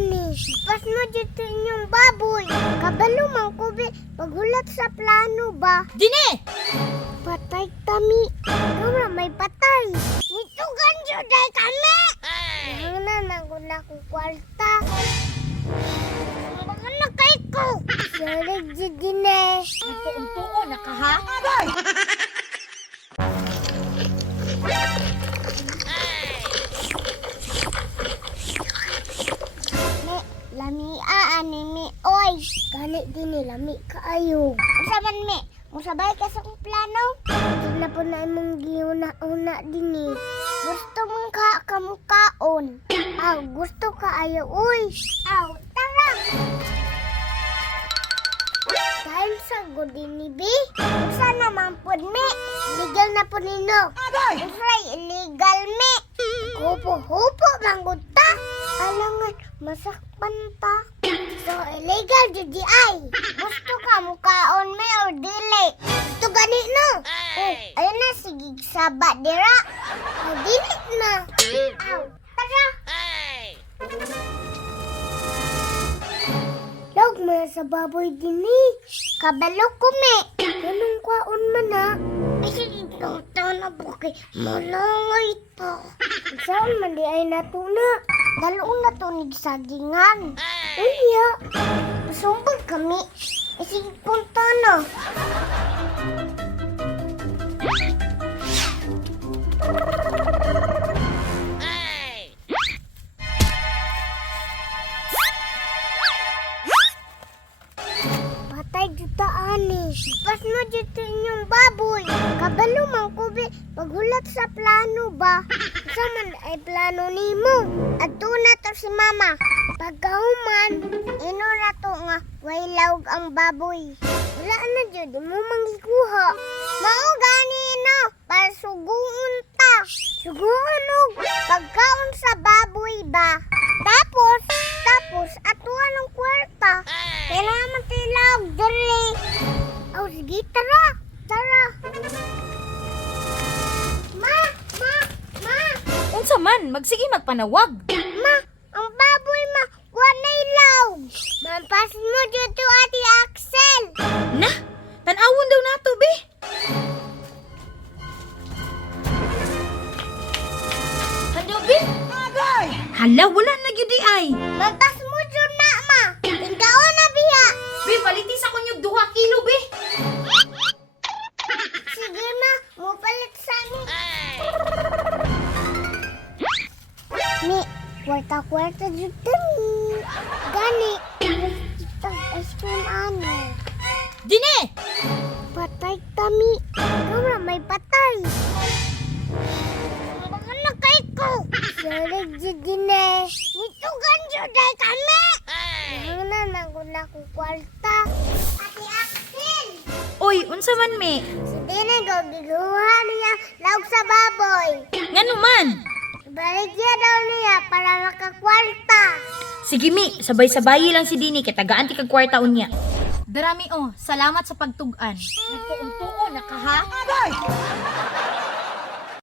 ani. Pas dito inyong baboy. Kabalo mang kubi, paghulat sa plano ba? Dine! Patay kami. Kama may patay. Ito ganyo day kami. Hangna na gula ko kwarta. Baka na kay ko. Sorry, Dine. Ito ang tuon na ka? Gani din ni lami kaayo. Asa man me? Musabay ka sa kong plano? Na po na imong giuna-una din ni. Gusto mong ka kamukaon. Aw, gusto ka ayo. Uy, aw, tara. Dahil sa gudi ni B, usa naman po me. Legal na po nino. Usay illegal me. Hupo-hupo manggod ta. Alangan, masakpan ta. Illegal jud di ay. Gusto ka mukaon me or dili. Ito gani no. Oh, ayun na, sige saba dira. Oh, dili na. Aw, tara. Log mo sa baboy din eh. Kabalo ko me. Ganun kwaon man na. Ay, sige, tawag na po kay malangay to. Saan man di ay natuna? Daloon na to ni sagingan. Uya. Pasumbag kami. Ay, sige, punta na. Patay juta ani. Pas mo dito inyong baboy. Kabalo man ko be. Paghulat sa plano ba? Sa man ay plano nimo. Adto na to si mama. Pagkahuman, ino na to nga way lawg ang baboy. Wala na jud mo mangikuha. Mao gani no. Para suguon ta. Suguon og pagkaon sa baboy ba? Tapos, tapos, atuan ng kwarta. Kailangan tilawag dali. Oh, sige, tara. Tara. Ma, ma, ma, Unsa man, magsige magpanawag. ma, ang baboy ma, wala ilaw. Mampas mo dito, Ate Axel. Na, tanawon daw nato be. Hando be? Hala, wala na gyud ay. Mampas mo dyan na, ma. Tingkao na biya. Be, paliti sa kunyog duha kilo be. Sige, ma, mupalit sa amin. Mi, kwarta-kwarta dito ni. Gani, itang ice cream ano. Dine! Patay kami. Ikaw may patay. Mga na kay ko. Sorry, Jidine. Ito ganjo day kami. Nanganan ako na kong kwarta. Ate Axel. Oy, unsa man me? Si Dine ko giguha niya laog sa baboy. Ngano man? Balik niya daw niya para makakwarta. Sige mi, sabay-sabayi lang si Dini kay tagaan ti kag kwarta unya. Darami oh, salamat sa pagtugan. Nagtuon-tuon na ka ha?